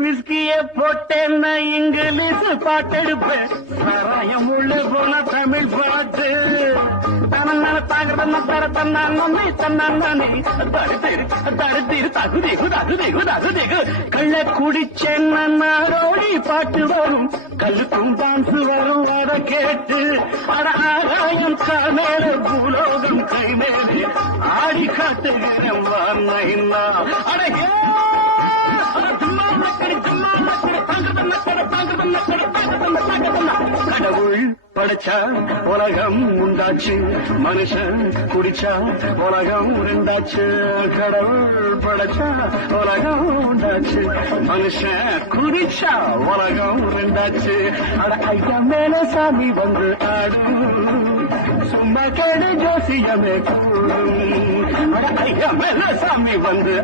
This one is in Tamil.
விஸ்கிய போட்டேன்னா இங்கிலீஷ் பாட்டெடுப்பேன். சாராயம் உள்ள போன தமிழ் பாட்டு தனந்தான தாங்கிறதா தர தன்னானே தன்னானே தடுத்தீரு தகுதிகு தகுதிகு தகுதிகு கள்ள குடிச்சென்ன நாடோடி பாட்டு வரும். கல்லுக்கும் டான்ஸ் வரும் அத கேட்டு அட ஆகாயம் காமேல பூலோகம் கை மேலே ஆடி காட்டுகிறேன் வார்னைன்னா அடகே கடவுள் படைச்சா உலகம் உண்டாச்சு, மனுஷன் குடிச்சா உலகம் உண்டாச்சு. கடவுள் படைச்சா உலகம் உண்டாச்சு, மனுஷன் குடிச்சா உலகம் உண்டாச்சு. அட ஐயா மேல சாமி வந்து ஆடும், சும்மா கேடு ஜோசியமே கூடும். அட ஐயா மேல சாமி வந்து